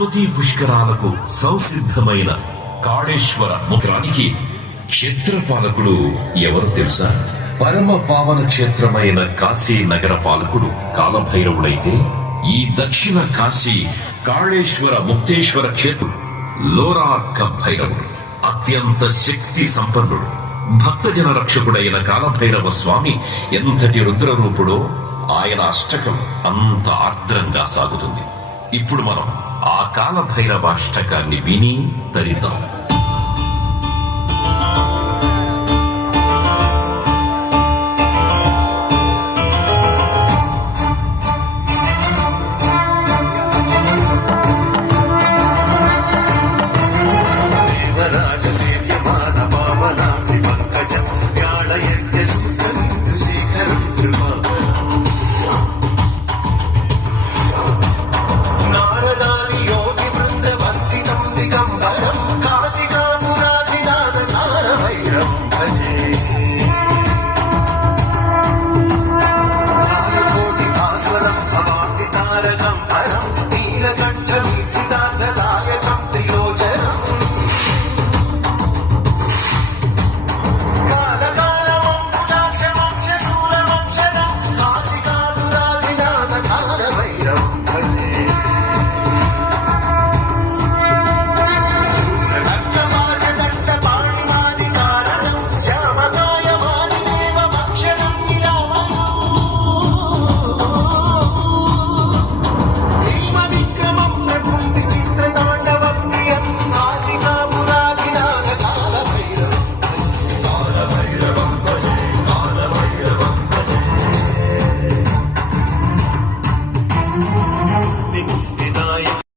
సరస్వతీ పుష్కరాలకు సంసిద్ధమైన కాళేశ్వర ముఖానికి క్షేత్రపాలకుడు ఎవరు తెలుసా? పరమ పావన క్షేత్రమైన కాశీ నగర పాలకుడు కాలభైరవుడైతే, ఈ దక్షిణ కాశీ కాళేశ్వర ముక్తేశ్వర క్షేత్రుడు లోరార్క భైరవుడు అత్యంత శక్తి సంపన్నుడు. భక్తజన రక్షకుడైన కాలభైరవ స్వామి ఎంతటి రుద్రరూపుడో ఆయన అష్టకం అంత ఆర్ద్రంగా సాగుతుంది. ఇప్పుడు మనం ఆ కాలభైరవాష్టకాన్ని విని తరిద్దాం.